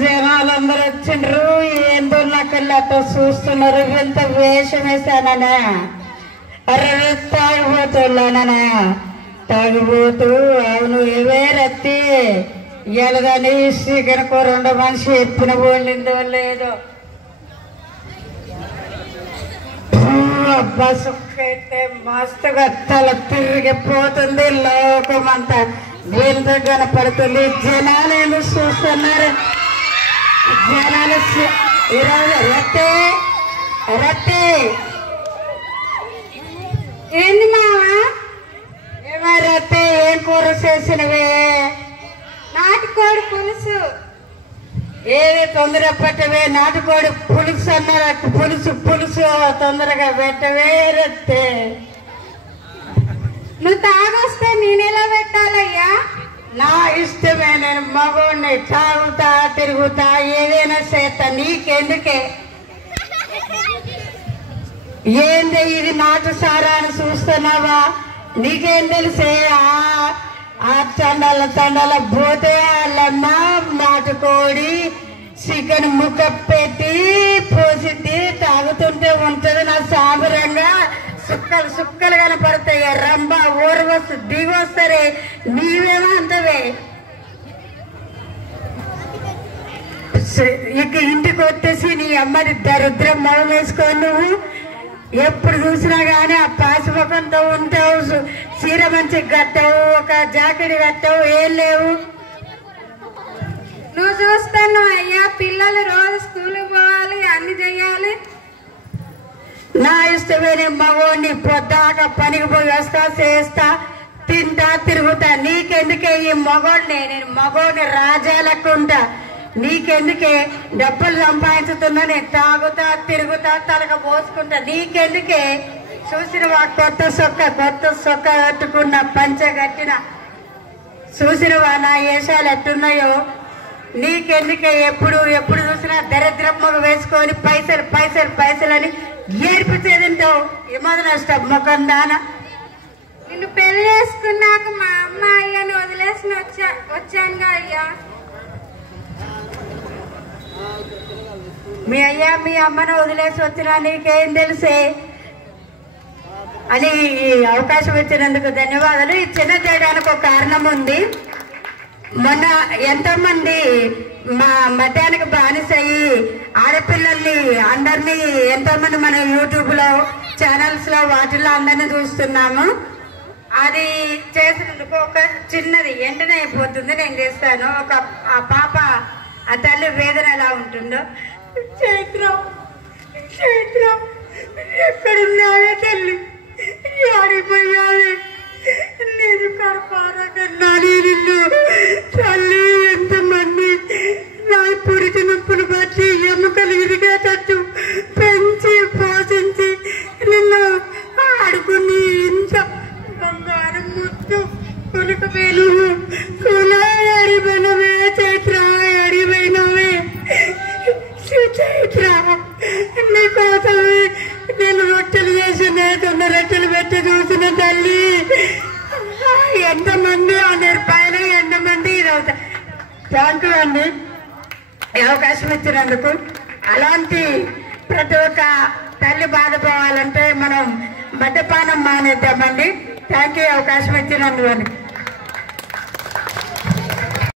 జనాలందరూ వచ్చిండ్రు. ఏందో నాకల్లా అట్లా చూస్తున్నారు. ఎంత వేషం వేసానా? అరే తాగిపోతున్నా తాగిపోతూ అవును ఏవే రత్తి ఎలాగని శ్రీకరకు రెండో మనిషి ఎప్పిన పోలిందో లేదో. బస్సు అయితే మస్తుగా తల తిరిగిపోతుంది. లోకమంతా ఎంత కనపడుతుంది. జనాలు ఏదో చూస్తున్నారు. జనాలు రత్తే రత్తే ఏంది మావా? ఏమైతే ఏం కూర చేసినవే? నాటుకోడి పులుసు. ఏది తొందర పెట్టవే? నాటుకోడి పులుసు అన్నారు. పులుసు పులుసు తొందరగా పెట్టవే రత్తే. నువ్వు తాగొస్తే నేనెలా పెట్టాలయ్యా? నా ఇష్టమే. నేను మగోడిని. తాగుతా తిరుగుతా ఏదైనా చేస్తా. నీకెందుకే? ఏంది ఇది నాటు సారా అని చూస్తున్నావా? నీకేం తెలిసే? ఆ తండాల పోతే వాళ్ళమ్మ నాటుకోడి చికెన్ ముక్క పెట్టి పోసిద్ది. తాగుతుంటే ఉంటది. నా సాంబరంగా సుక్కలు సుక్కలు కనపడతాయి. రంబ ఊరవస్తు దిగొస్తారే. నీవేమో అంతవే. ఇక ఇంటికి వచ్చేసి నీ అమ్మది దరిద్రం మొహం వేసుకొని నువ్వు ఎప్పుడు చూసినా గానీ ఆ పాసిముఖంతో ఉంటావు. చీర మంచి కట్టావు, ఒక జాకెట్ కట్టావు, ఏం లేవు. నువ్వు చూస్తాను అయ్యా. పిల్లలు రోజు స్కూల్ పోవాలి, అన్ని చెయ్యాలి. నా ఇష్టమే. నేను మగోడిని. పొద్దాక పనికి పోయి వస్తా, చేస్తా, తింటా, తిరుగుతా. నీకెందుకే ఈ మగోడిని? నేను మగోడిని రాజాలకుంటా. నీకెందుకే? డబ్బులు సంపాదించుతున్నా. నేను తాగుతా తిరుగుతా తలక పోసుకుంటా. నీకెందుకే? చూసినవా కొత్త సొక్క కట్టుకున్న పంచ కట్టిన చూసినవా నా వేషాలు ఎట్టున్నాయో? నీకెందుకే? ఎప్పుడు చూసినా దరిద్రమ్మ వేసుకొని పైసలు అని ఏర్పించేదింటావు. ఏమది నష్టం ముఖం దానా? నిన్ను పెళ్లి చేసుకున్నాక మా అమ్మ అయ్యని వదిలేసి వచ్చానుగా అయ్యా. మీ అయ్యా మీ అమ్మను వదిలేసి వచ్చినా నీకేం తెలిసే అని అవకాశం ఇచ్చినందుకు ధన్యవాదాలు. ఈ చిన్న చేయడానికి ఒక కారణం ఉంది. మొన్న ఎంతోమంది మా మధ్యాహ్నానికి బానిసయ్యి ఆడపిల్లల్ని అందరినీ ఎంతోమంది మన యూట్యూబ్ లో ఛానల్స్ లో వాటిల్లో అందరినీ చూస్తున్నాము. అది చేసినందుకు ఒక చిన్నది వెంటనే అయిపోతుంది. నేను చేస్తాను. ఆ పాప ఆ తల్లి వేదన ఎలా ఉంటుందో. చైత్రం ఎక్కడున్నావే తల్లి? ఆడిపోయావే? నేను కరపారకన్నాను నిన్ను. తల్లి ఎంతమంది నా పురిటి నొప్పులు బట్టి ఎముకలు విరిగేటట్టు పెంచి పోషించి నిన్ను ఆడుకుని ఇంత బంగారం ముద్దు కొనుకవేలు కులాడిపోయినవే. చైత్ర ఆడిపోయినవే. చైత్ర నీకోసమే నేను రొట్టెలు చేసిన, 9 రొట్టెలు పెట్టి చూసిన తల్లి. ఎంతమంది 100 రూపాయలు, ఎంతమంది ఇది అవుతాయి. థ్యాంక్ యూ అండి ఈ అవకాశం ఇచ్చినందుకు. అలాంటి ప్రతి ఒక్క తల్లి బాధపోవాలంటే మనం మద్యపానం మానేద్దామండి. థ్యాంక్ యూ అవకాశం ఇచ్చినందుకు.